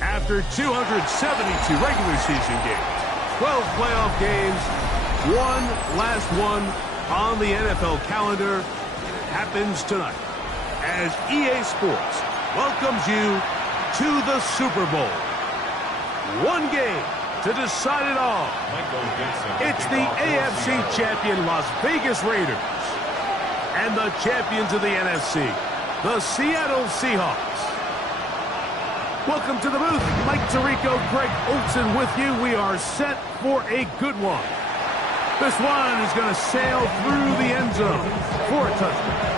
After 272 regular season games, 12 playoff games, one last one on the NFL calendar happens tonight as EA Sports welcomes you to the Super Bowl. One game to decide it all. It's the AFC champion Las Vegas Raiders and the champions of the NFC, the Seattle Seahawks. Welcome to the booth. Mike Tirico, Greg Olsen with you. We are set for a good one. This one is going to sail through the end zone for a touchdown.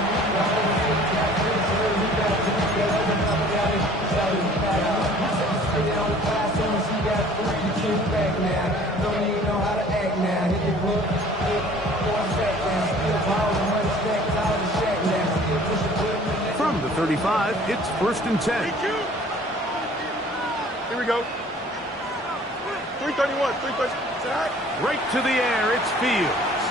From the 35, it's 1st and 10. Here we go. 331, 330. Right to the air, it's Fields.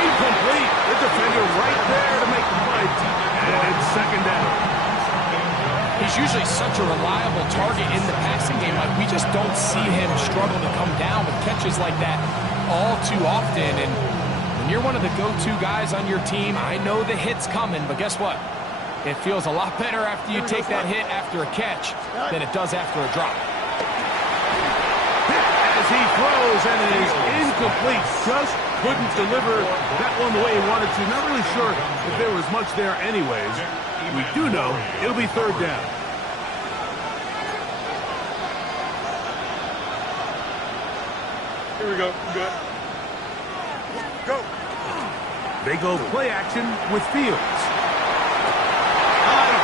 Incomplete. The defender right there to make the play. And it's 2nd down. He's usually such a reliable target in the passing game. Like, we just don't see him struggle to come down with catches like that all too often. And when you're one of the go-to guys on your team, I know the hit's coming, but guess what? It feels a lot better after you take that hit after a catch than it does after a drop. As he throws, and it is incomplete. Just couldn't deliver that one the way he wanted to. Not really sure if there was much there anyways. We do know it'll be 3rd down. Here we go. Good. Go. They go play action with Fields.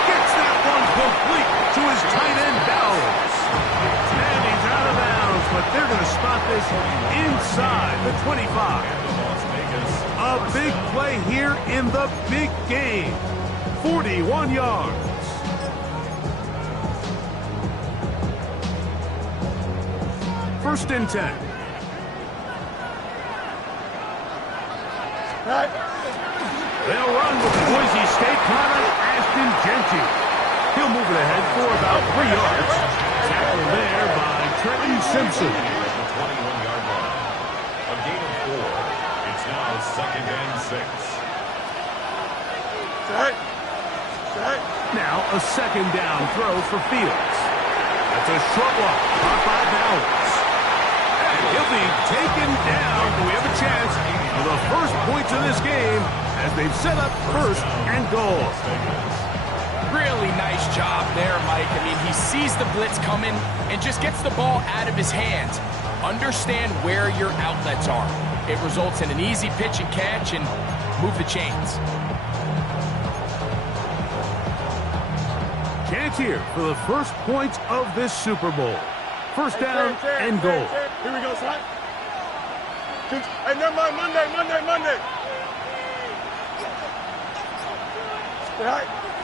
Gets that one complete to his tight end, Bowers. And he's out of bounds, but they're going to spot this inside the 25. A big play here in the big game. 41 yards. First and 10. They'll run with the Boise State product, Ashton Genty. He'll move it ahead for about 3 yards. Tackled there by Trenton Simpson. 21-yard line. A gain of 4. It's now 2nd and 6. Now a 2nd down throw for Fields. That's a short one, caught by Bowers. And he'll be taken down. Do we have a chance for the first points of this game as they've set up 1st and goal? Really nice job there, Mike. I mean, he sees the blitz coming and just gets the ball out of his hands. Understand where your outlets are. It results in an easy pitch and catch and move the chains. Chance here for the first points of this Super Bowl. 1st down and goal. Here we go, son. Hey, never mind. Monday.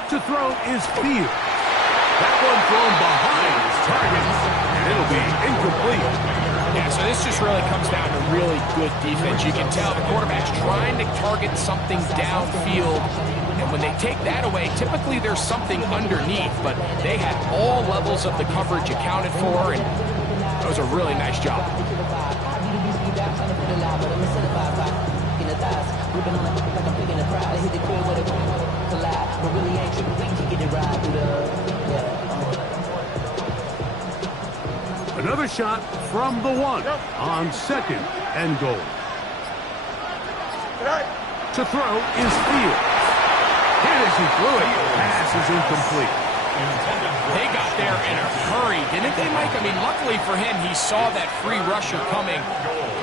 To throw is Fields. That one thrown behind his target, and it'll be incomplete. Yeah, so this just really comes down to really good defense. You can tell the quarterback's trying to target something downfield, and when they take that away, typically there's something underneath, but they had all levels of the coverage accounted for, and that was a really nice job. Another shot from the 1 on 2nd and goal. To throw is Fields. Hit as he threw it. Pass is incomplete. They got there in a hurry, didn't they, Mike? I mean, luckily for him, he saw that free rusher coming,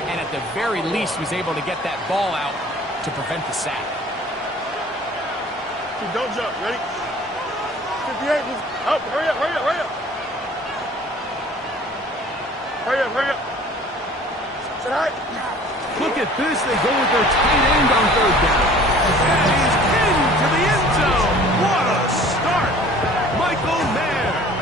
and at the very least was able to get that ball out to prevent the sack. Don't jump. Ready? 58. Up. Hurry up. Look at this. They go with their tight end on 3rd down. And he's into the end zone. What a start. Michael Mayer.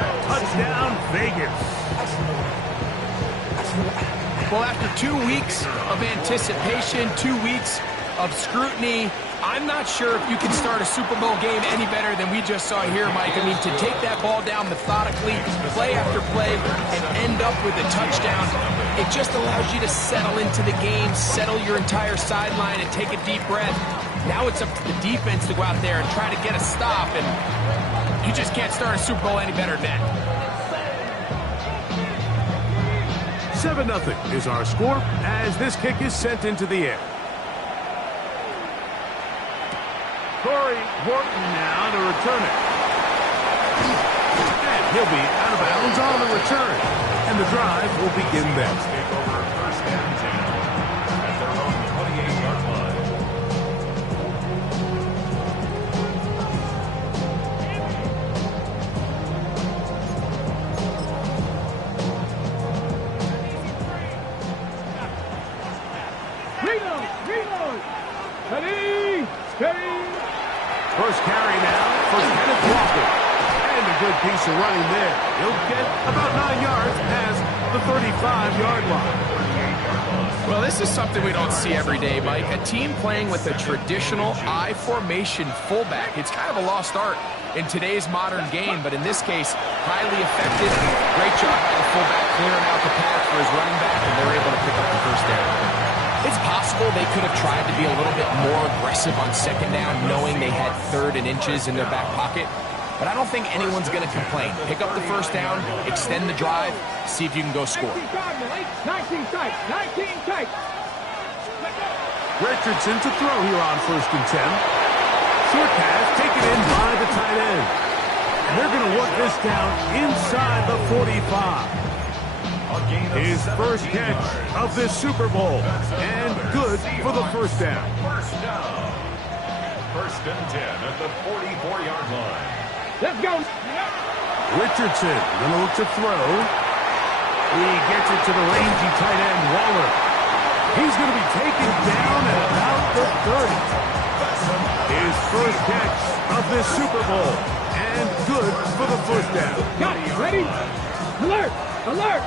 2 weeks of anticipation, 2 weeks of scrutiny. I'm not sure if you can start a Super Bowl game any better than we just saw here, Mike. I mean, to take that ball down methodically, play after play, and end up with a touchdown, it just allows you to settle into the game, settle your entire sideline, and take a deep breath. Now it's up to the defense to go out there and try to get a stop, and you just can't start a Super Bowl any better than that. 7-0 is our score as this kick is sent into the air. Corey Horton now to return it. And he'll be out of bounds on the return. And the drive will begin then. Take over first and 10 at their own 28-yard line. First carry now for Kenneth Walker. And a good piece of running there. He'll get about 9 yards past the 35-yard line. Well, this is something we don't see every day, Mike. A team playing with a traditional I formation fullback. It's kind of a lost art in today's modern game, but in this case, highly effective. Great job by the fullback clearing out the path for his running back, and they're able to pick up the first down. It's possible they could have tried to be a little bit more aggressive on second down, knowing they had 3rd and inches in their back pocket. But I don't think anyone's going to complain. Pick up the first down, extend the drive, see if you can go score. 19 tight. Richardson to throw here on 1st and 10. Short pass taken in by the tight end. And they're going to work this down inside the 45. His first catch of this Super Bowl, and good for the first down. First down. First and 10 at the 44-yard line. Let's go. Richardson going to look to throw. He gets it to the rangy tight end, Waller. He's going to be taken down at about the 30. His first catch of this Super Bowl, and good for the first down. Got it. Ready? Alert! Alert!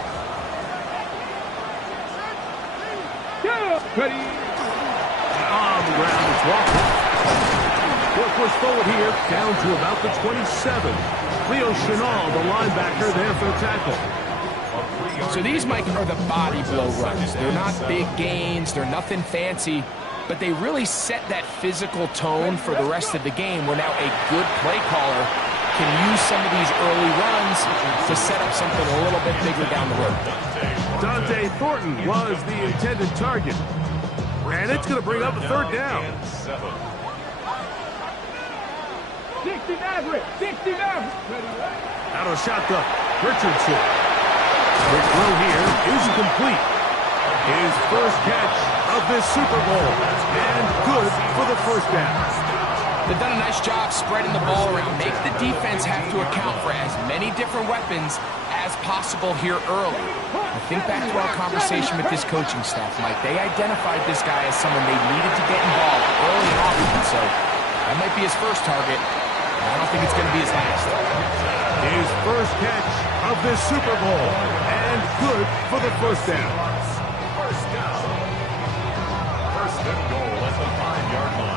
Ready? On the ground, it's Walker. We'll push forward here, down to about the 27. Leo Chenal, the linebacker, there for the tackle. So these, Mike, are the body blow runs. They're not big gains, they're nothing fancy, but they really set that physical tone for the rest of the game, where now a good play caller can use some of these early runs to set up something a little bit bigger down the road. Dante Thornton was the intended target. And it's going to bring up a 3rd down. 60 Out of shotgun, Richardson. Quick throw here is complete. His first catch of this Super Bowl, and good for the first down. They've done a nice job spreading the ball around. Make the defense have to account for as many different weapons as possible here early. I think back to our conversation with this coaching staff, Mike. They identified this guy as someone they needed to get involved early and often, so that might be his first target. I don't think it's going to be his last. His first catch of this Super Bowl, and good for the first down. First down. First and goal at the 5-yard line.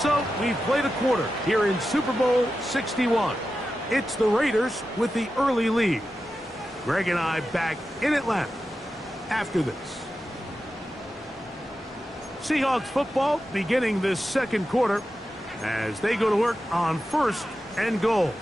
So we've played a quarter here in Super Bowl 61. It's the Raiders with the early lead. Greg and I back in Atlanta after this. Seahawks football beginning this second quarter as they go to work on 1st and goal.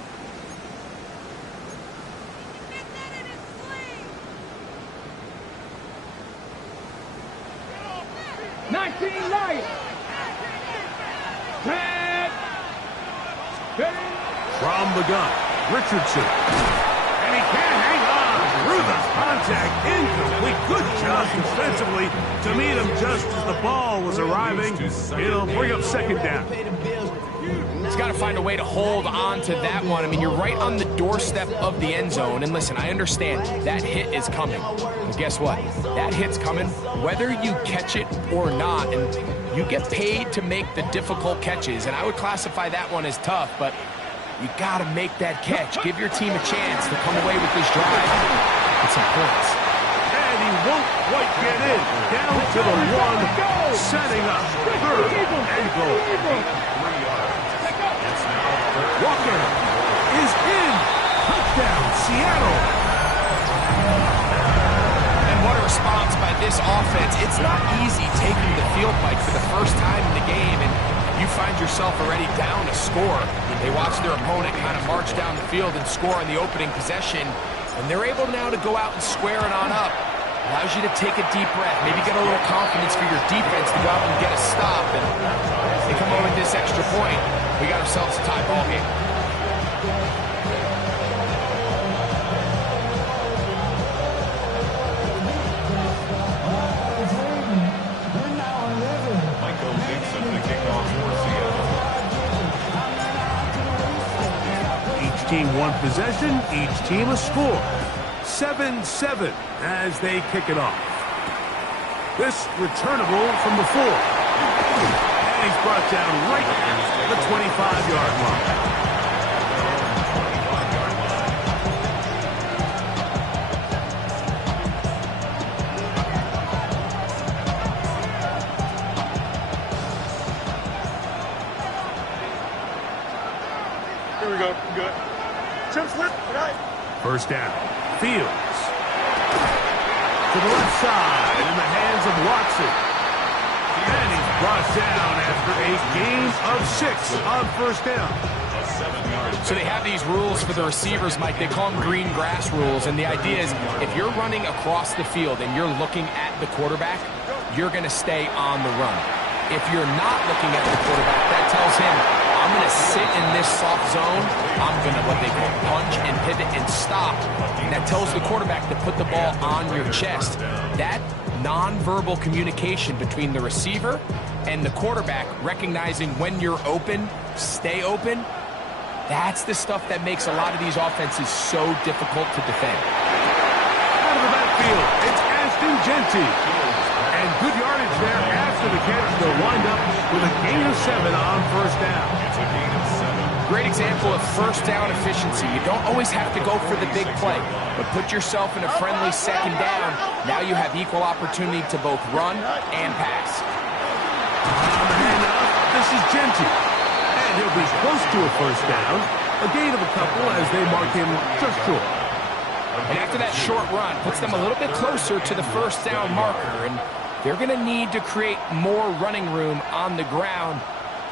From the gun, Richardson. And he can't hang on through the contact. Incomplete. Good job defensively to meet him just as the ball was arriving. It'll bring up 2nd down. He's got to find a way to hold on to that one. I mean, you're right on the doorstep of the end zone. And listen, I understand that hit is coming. But guess what? That hit's coming whether you catch it or not. And you get paid to make the difficult catches. And I would classify that one as tough, but you got to make that catch. Give your team a chance to come away with this drive with some points. And he won't quite get in. Down to the one, setting up third and goal. 3 yards. It's now third. Walker is in. Touchdown, Seattle. And what a response by this offense. It's not easy taking the field, Mike, for the first time in the game, and you find yourself already down a score. They watch their opponent kind of march down the field and score on the opening possession, and they're able now to go out and square it on up. Allows you to take a deep breath, maybe get a little confidence for your defense to go out and get a stop, and they come over with this extra point. We got ourselves a tie ball game. Team one possession, each team a score. 7-7 as they kick it off. This returnable from the 4. And he's brought down right at the 25-yard line. Here we go. Good. Chip slip. Right. First down. Fields. To the left side in the hands of Watson. And he's brought down after a gain of 6 on first down. So they have these rules for the receivers, Mike. They call them green grass rules. And the idea is if you're running across the field and you're looking at the quarterback, you're going to stay on the run. If you're not looking at the quarterback, that tells him, I'm going to sit in this soft zone. I'm going to what they call punch and pivot and stop. And that tells the quarterback to put the ball on your chest. That nonverbal communication between the receiver and the quarterback, recognizing when you're open, stay open, that's the stuff that makes a lot of these offenses so difficult to defend. Out of the backfield, it's Ashton Genty. And good yardage there after the catch. They'll wind up with a gain of 7 on first down. It's a gain of 7. Great example of first down efficiency. You don't always have to go for the big play, but put yourself in a friendly second down. Now you have equal opportunity to both run and pass. On the handoff, this is Genty. And he'll be close to a first down. A gain of a couple as they mark him just short. And after that short run, puts them a little bit closer to the first down marker. And they're going to need to create more running room on the ground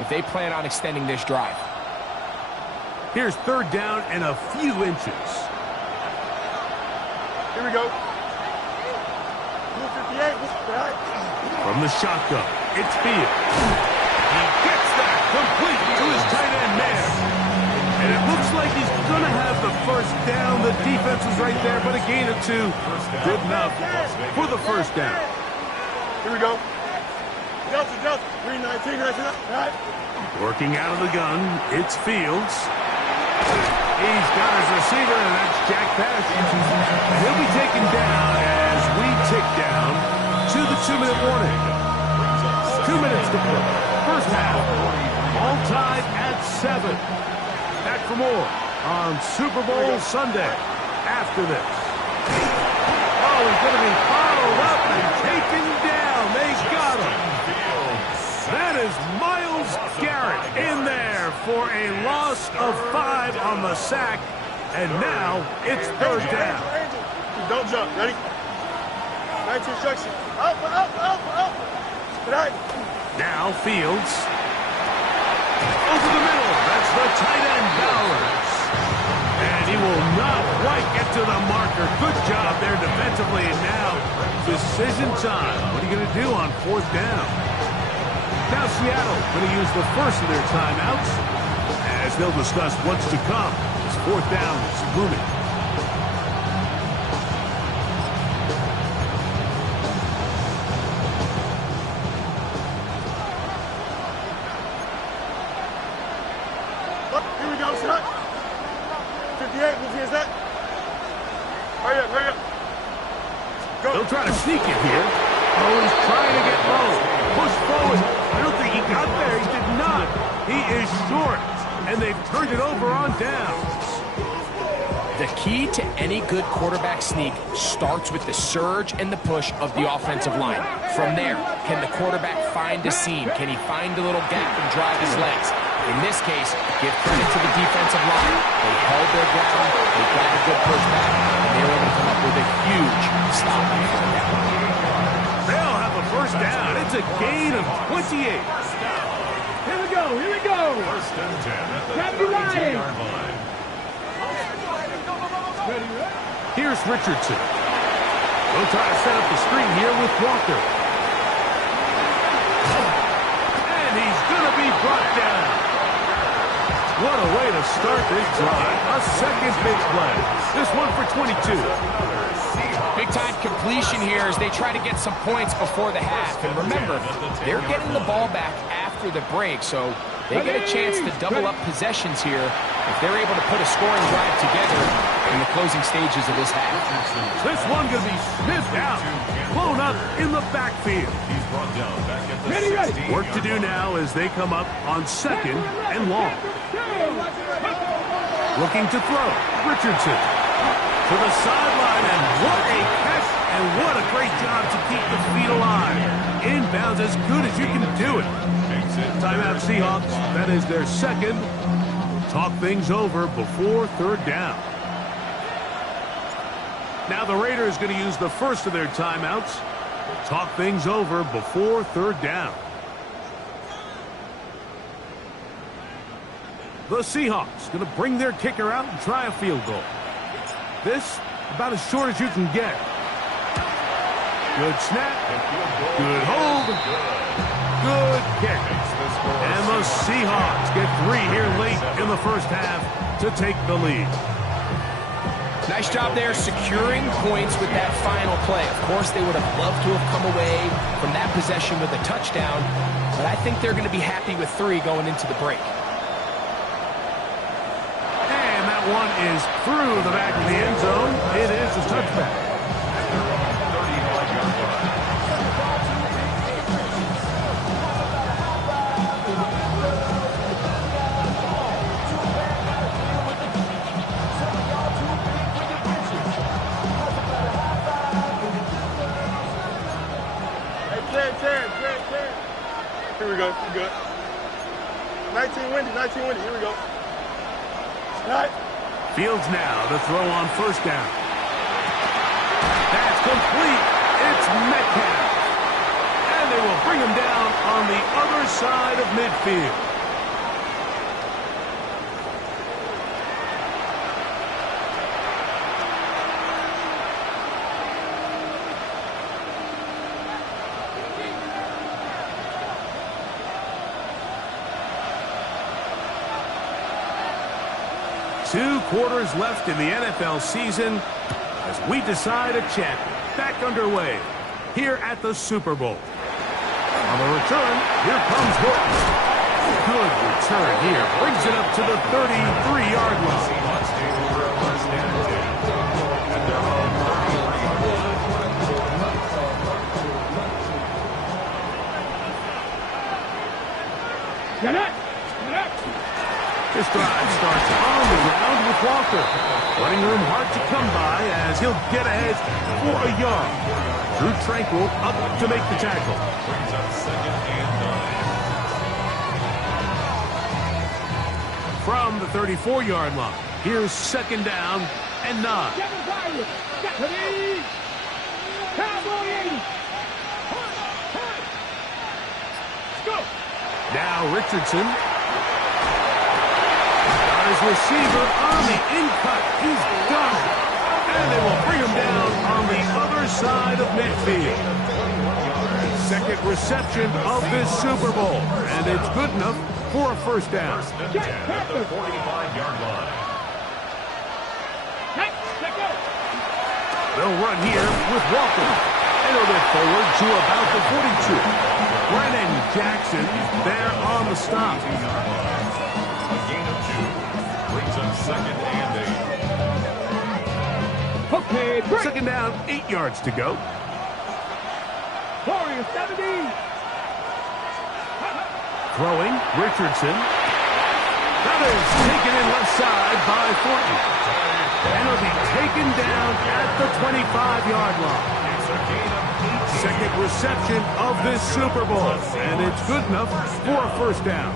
if they plan on extending this drive. Here's third down and a few inches. Here we go. From the shotgun, it's Fields. He gets that complete to his tight end man. And it looks like he's going to have the first down. The defense was right there, but a gain of 2. Good enough for the first down. Here we go. Delta, 319, right. Working out of the gun, it's Fields. He's got his receiver, and that's Jack Pash. He'll be taken down as we tick down to the 2-minute warning. 2 minutes to play. First half, all tied at 7. Back for more on Super Bowl Sunday after this. Oh, he's going to be followed up and taken down. They got him. That is Myles Garrett in there for a loss of 5 on the sack. And now it's third down. Don't jump. Ready? Right to instruction. Up. Right. Now Fields. Over the middle. That's the tight end, Bowers. And he will not quite get to the marker. Good job there defensively. And now decision time. What are you going to do on fourth down? Now Seattle going to use the first of their timeouts as they'll discuss what's to come. This fourth down is looming. Here we go, shot. 58, who is that? Hurry up. Go. They'll try to sneak it here. Oh, he's trying to get low. Push forward. I don't think he got there. He did not. He is short. And they've turned it over on downs. The key to any good quarterback sneak starts with the surge and the push of the offensive line. From there, can the quarterback find a seam? Can he find a little gap and drive his legs? In this case, give credit to the defensive line. They held their ground, they got a good push back, and they were able to come up with a huge stop. They'll have a first down. It's a gain of 28. Here we go, here we go. First and 10 at the Grab your line. 32-yard line. Here's Richardson. They'll try to set up the screen here with Walker. And he's going to be brought down. What a way to start this drive. A second big play. This one for 22. Big-time completion here as they try to get some points before the half. And remember, they're getting the ball back after the break, so they get a chance to double up possessions here if they're able to put a scoring drive together in the closing stages of this half. This one going to be sniffed out, blown up in the backfield. He's brought down back at the 16. Work to do now as they come up on second and long. Looking to throw. Richardson to the sideline, and what a catch, and what a great job to keep the feet alive. Inbounds as good as you can do it. Timeout Seahawks. That is their second. Talk things over before third down. Now the Raiders going to use the first of their timeouts. Talk things over before third down. The Seahawks going to bring their kicker out and try a field goal. This about as short as you can get. Good snap. Good hold. Good kick. And the Seahawks get 3 here late in the first half to take the lead. Nice job there securing points with that final play. Of course, they would have loved to have come away from that possession with a touchdown, but I think they're going to be happy with 3 going into the break. And that one is through the back of the end zone. It is a touchback. Here we go, here we go. 19 windy, here we go. Snap. Fields now to throw on first down. That's complete. It's Metcalf. And they will bring him down on the other side of midfield. Two quarters left in the NFL season as we decide a champion. Back underway here at the Super Bowl. On the return, here comes Horton. Good return here. Brings it up to the 33-yard line. Get it! This drive starts on the ground with Walker. Running room hard to come by as he'll get ahead for a yard. Drew Tranquil up to make the tackle. Brings up second and 9. From the 34-yard line, here's second down and 9. Now Richardson. His receiver on the in-cut. He's done it. And they will bring him down on the other side of midfield. Second reception of this Super Bowl. And it's good enough for a first down. First and 10 at the 45-yard line. They'll run here with Walker. And they'll get forward to about the 42. Brennan Jackson there on the stop. Second and 8. Okay, break. Second down, 8 yards to go. Warrior 70. Throwing, Richardson. That is taken in left side by Thornton. And he'll be taken down at the 25-yard line. Second reception of this Super Bowl, and it's good enough for a first down.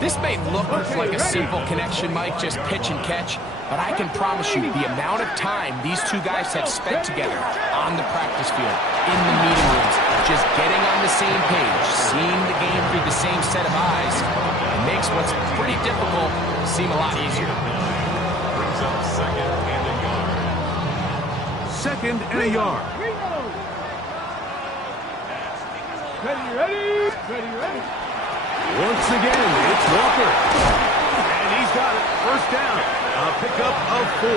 This may look like a simple connection, Mike, just pitch and catch, but I can promise you the amount of time these two guys have spent together on the practice field, in the meeting rooms, just getting on the same page, seeing the game through the same set of eyes, it makes what's pretty difficult seem a lot easier. Brings up second and a yard. Second and a yard. Ready. Once again, it's Walker. And he's got it. First down. A pickup of 4.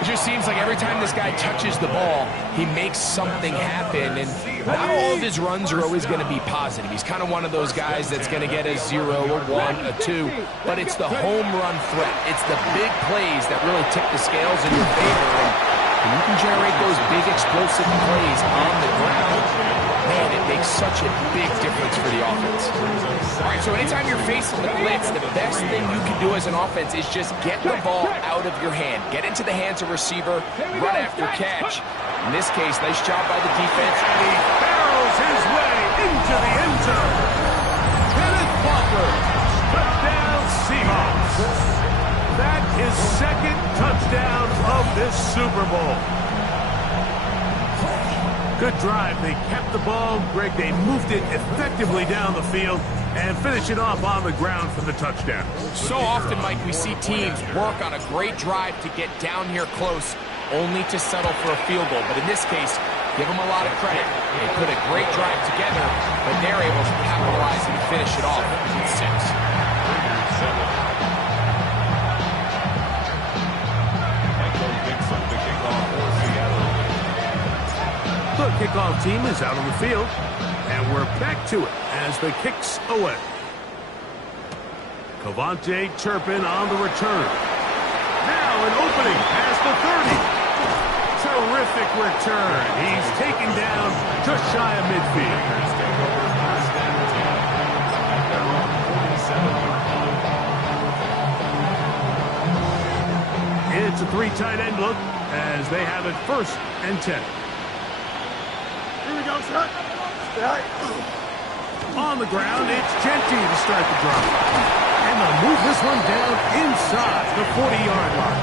It just seems like every time this guy touches the ball, he makes something happen. And not all of his runs are always going to be positive. He's kind of one of those guys that's going to get a 0, a 1, a 2. But it's the home run threat. It's the big plays that really tip the scales in your favor. And you can generate those big explosive plays on the ground. Man, it makes such a big difference for the offense. All right, so anytime you're facing the blitz, the best thing you can do as an offense is just get the ball out of your hand. Get into the hands of receiver, run after catch. In this case, nice job by the defense. And he barrels his way into the end zone. Kenneth Walker, touchdown Seahawks. That is second touchdown of this Super Bowl. Good drive. They kept the ball. Greg, they moved it effectively down the field and finish it off on the ground for the touchdown. So often, Mike, we see teams work on a great drive to get down here close, only to settle for a field goal. But in this case, give them a lot of credit. They put a great drive together, but they're able to capitalize and finish it off with 6. The kickoff team is out on the field, and we're back to it as the kick's away. Cavante Turpin on the return. Now an opening past the 30. Terrific return. He's taken down just shy of midfield. It's a 3 tight end look as they have it 1st and 10. Here we go, son. On the ground, it's Genty to start the drive. And they'll move this one down inside the 40-yard line.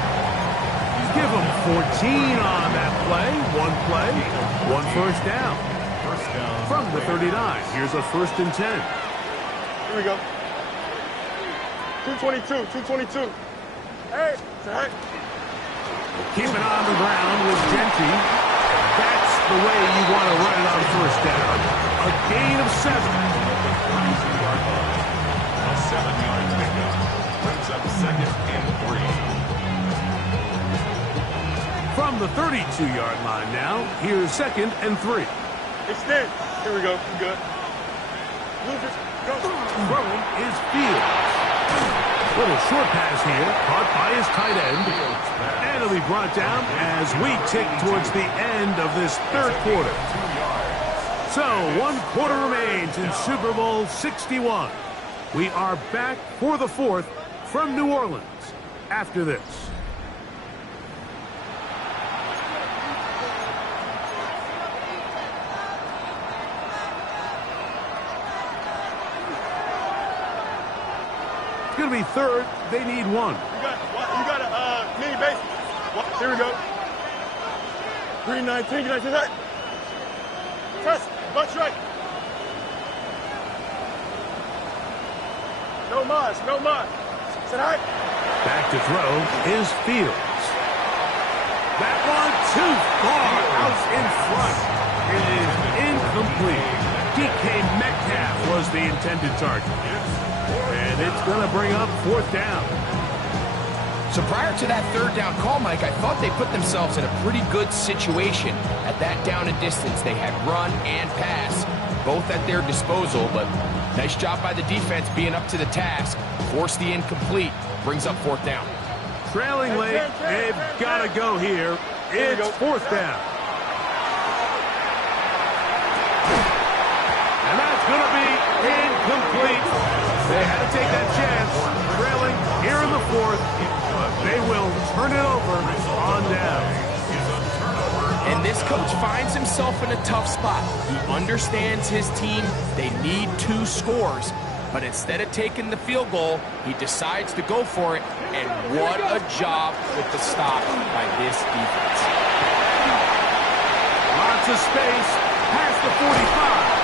Give them 14 on that play. 1 first down. From the 39, here's a 1st and 10. Here we go. 222. Hey, son. Keep it on the ground with Genty. That's the way you want to run it on 1st down. A gain of 7. A 7-yard pickup. Brings up second and 3. From the 32-yard line now, here's 2nd and 3. Extend. Here we go. We good. Move it. Go. Throwing is Fields. Little short pass here, caught by his tight end. And it'll be brought down as we tick towards the end of this 3rd quarter. So, 1 quarter remains in Super Bowl 61. We are back for the 4th from New Orleans after this. It's going to be 3rd. They need 1. You got a mini base. Here we go. 319. Can I see that? Test. Butt right. No mas. Sit high. Back to throw is Fields. That one too far out in front. It is incomplete. DK Metcalf was the intended target. And it's going to bring up 4th down. So prior to that 3rd down call, Mike, I thought they put themselves in a pretty good situation at that down and distance. They had run and pass, both at their disposal, but nice job by the defense being up to the task. Force the incomplete, brings up 4th down. Trailing late, they've got to go here. It's 4th down. And that's going to be incomplete. They had to take that chance. Trailing here in the 4th. They will turn finds himself in a tough spot. He understands his team. They need 2 scores. But instead of taking the field goal, he decides to go for it. And what a job with the stop by this defense. Lots of space past the 45.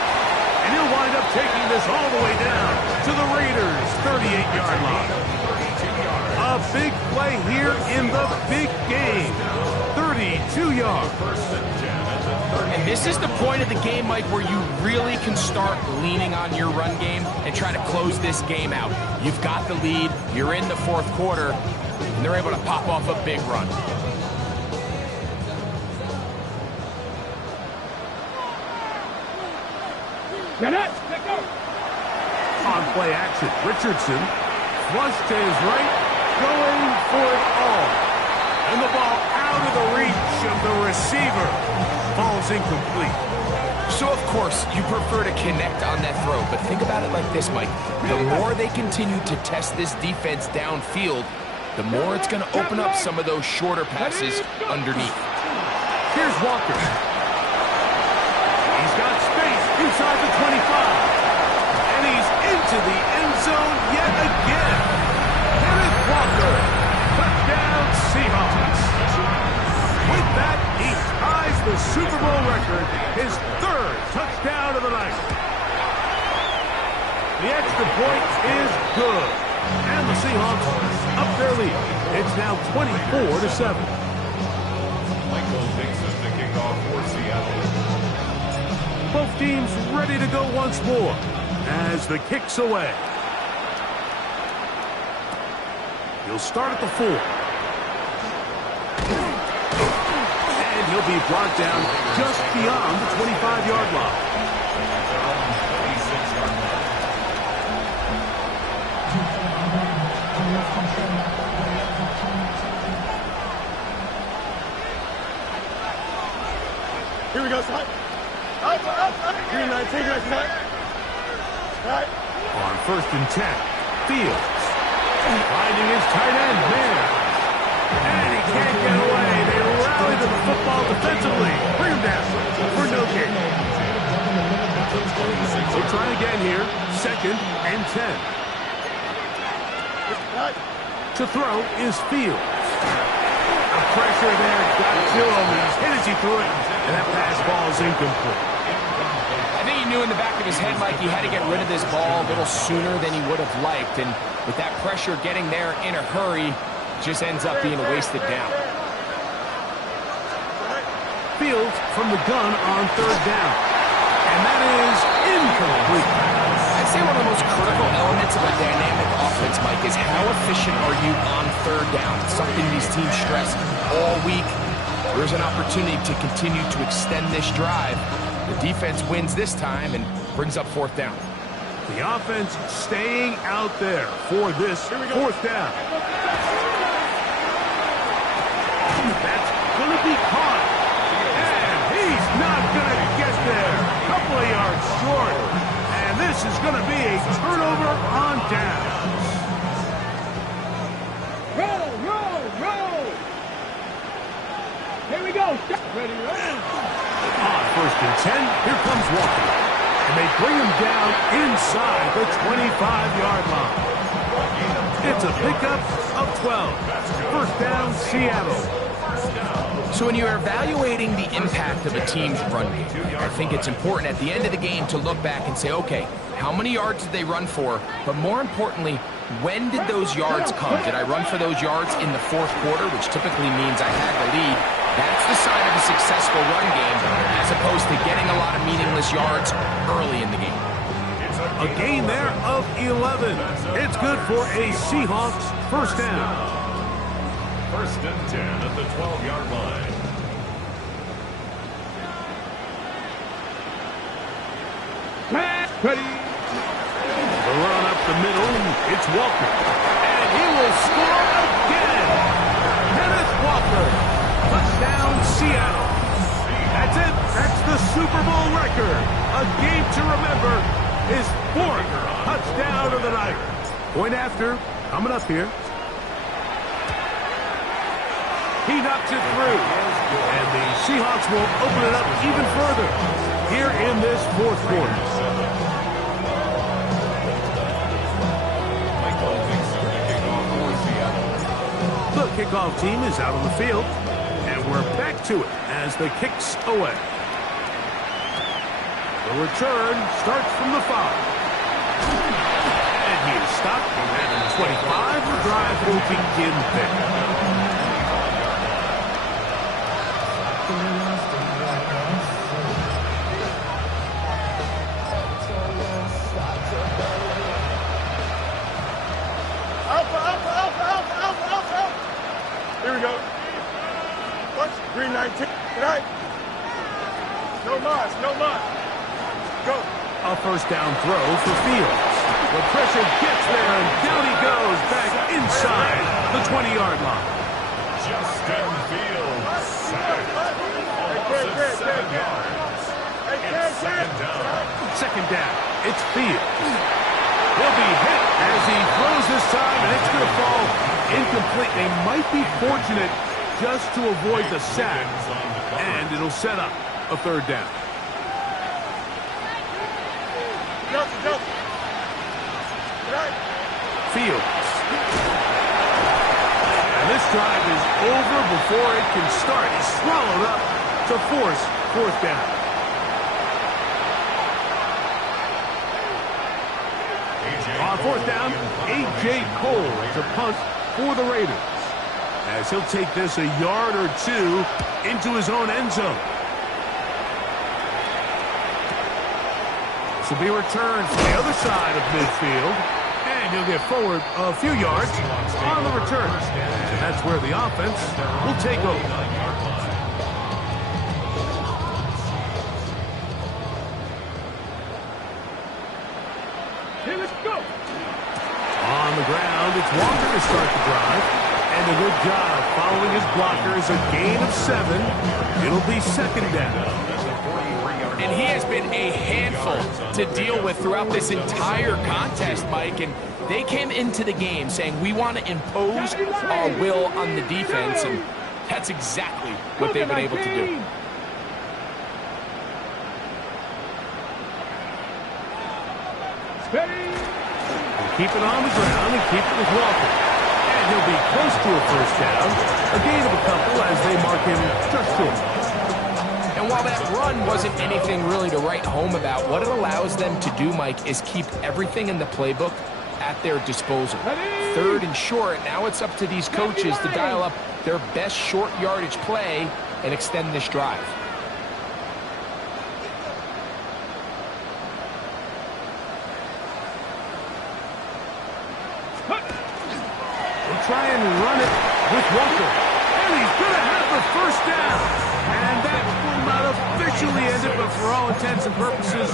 And he'll wind up taking this all the way down to the Raiders' 38-yard line. A big play here in the big game. 32 yards. And this is the point of the game, Mike, where you really can start leaning on your run game and try to close this game out. You've got the lead, you're in the 4th quarter, and they're able to pop off a big run. On play action, Richardson flush to his right, going for it all. And the ball out of the reach of the receiver. Falls incomplete. So, of course, you prefer to connect on that throw, but think about it like this, Mike. The more they continue to test this defense downfield, the more it's going to open up some of those shorter passes underneath. Here's Walker. He's got space inside the 25. And he's into the end zone yet again. Kenneth Walker. Touchdown Seahawks. With that, he ties the Super Bowl record, his 3rd touchdown of the night. The extra point is good. And the Seahawks up their lead. It's now 24-7. Michael Dixon to kick off for Seattle. Both teams ready to go once more as the kick's away. He'll start at the 4. And he'll be brought down just beyond the 25-yard line. 26-yard line. Here we go, son. Up. Green line, take it, son. Right. On 1st and 10, Fields finding his tight end, man. And he can't get away. They rally to the football defensively. Bring him down for no gain. We'll try again here. 2nd and 10. To throw is Fields. A pressure there got to him. He's hit as he threw it. And that pass ball is incomplete. I think he knew in the back of his head, Mike, he had to get rid of this ball a little sooner than he would have liked. And with that pressure getting there in a hurry, just ends up being a wasted down. Fields from the gun on 3rd down. And that is incomplete. I'd say one of the most critical elements of a dynamic offense, Mike, is how efficient are you on 3rd down. It's something these teams stress all week. There's an opportunity to continue to extend this drive. The defense wins this time and brings up 4th down. The offense staying out there for this 4th down. That's going to be caught. And he's not going to get there. A couple of yards short. And this is going to be a turnover on downs. Roll! Here we go. Ready, On 1st and 10, here comes Walker. And they bring him down inside the 25-yard line. It's a pickup of 12. 1st down, Seattle. So when you're evaluating the impact of a team's run game, I think it's important at the end of the game to look back and say, okay, how many yards did they run for? But more importantly, when did those yards come? Did I run for those yards in the 4th quarter, which typically means I had the lead? That's the sign of a successful run game, as opposed to getting a lot of meaningless yards early in the game. A gain there of 11. It's good for a Seahawks 1st down. 1st and 10 at the 12-yard line. Ready. The run up the middle, it's Walker. And he will score again. Kenneth Walker. Touchdown, Seattle. That's it. That's the Super Bowl record. A game to remember. His 4th touchdown of the night. Point after, coming up here. He knocks it through. And the Seahawks will open it up even further here in this fourth quarter. The kickoff team is out on the field, and we're back to it as the kick's away. The return starts from the 5. And he is stopped at the 25. The drive will begin there. Here we go. Watch. Green 19. Right. No mas. No mas. Go. A first down throw for Fields. The pressure gets there, and down he goes back inside the 20-yard line. Justin Fields. Sacked. Almost at 7 yards. It's second down. Second down. It's Fields. He'll be hit as he throws this time, and it's going to fall incomplete. They might be fortunate just to avoid the sack, and it'll set up a third down. Fields. And this drive is over before it can start. He's swallowed up to force fourth down. On fourth down, A.J. Cole to punt for the Raiders, as he'll take this a yard or two into his own end zone. This will be returned from the other side of midfield, and he'll get forward a few yards on the return. And that's where the offense will take over. Here, let's go. On the ground, it's Walker to start the drive. And a good job following his blockers. A gain of 7. It'll be second down. And he has been a handful to deal with throughout this entire contest, Mike. And they came into the game saying, we want to impose our will on the defense. And that's exactly what they've been able to do. Keep it on the ground and keep it with Walker. And he'll be close to a first down. A gain of a couple as they mark him just short. And while that run wasn't anything really to write home about, what it allows them to do, Mike, is keep everything in the playbook at their disposal. Third and short, now it's up to these coaches to dial up their best short yardage play and extend this drive. Try and run it with Walker. And he's going to have the first down. And that will not officially end it, but for all intents and purposes,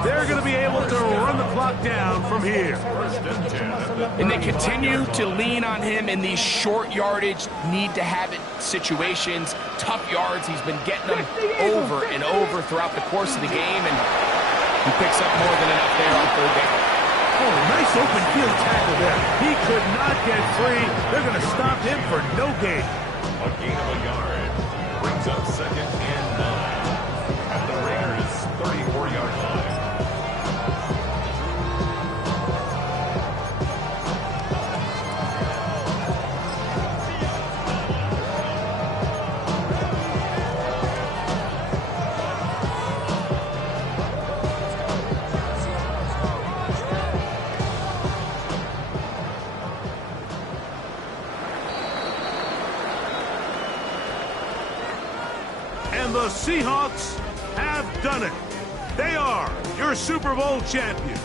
they're going to be able to run the clock down from here. And they continue to lean on him in these short yardage, need-to-have-it situations. Tough yards, he's been getting them over and over throughout the course of the game, and he picks up more than enough there on third down. Oh, nice open field tackle there. He could not get free. They're going to stop him for no gain. A gain of a yard brings up second and 9 at the Raiders' 34-yard line. And the Seahawks have done it. They are your Super Bowl champions.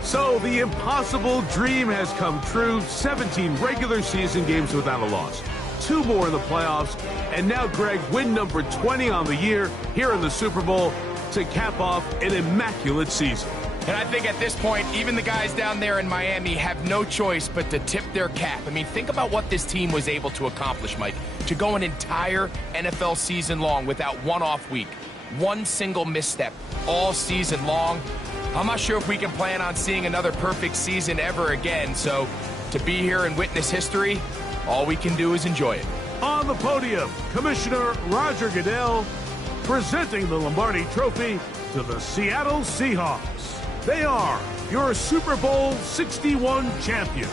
So the impossible dream has come true. 17 regular season games without a loss. 2 more in the playoffs. And now, Greg, win number 20 on the year here in the Super Bowl to cap off an immaculate season. And I think at this point, even the guys down there in Miami have no choice but to tip their cap. I mean, think about what this team was able to accomplish, Mike. To go an entire NFL season long without one off week. One single misstep all season long. I'm not sure if we can plan on seeing another perfect season ever again. So to be here and witness history, all we can do is enjoy it. On the podium, Commissioner Roger Goodell presenting the Lombardi Trophy to the Seattle Seahawks. They are your Super Bowl 61 champion.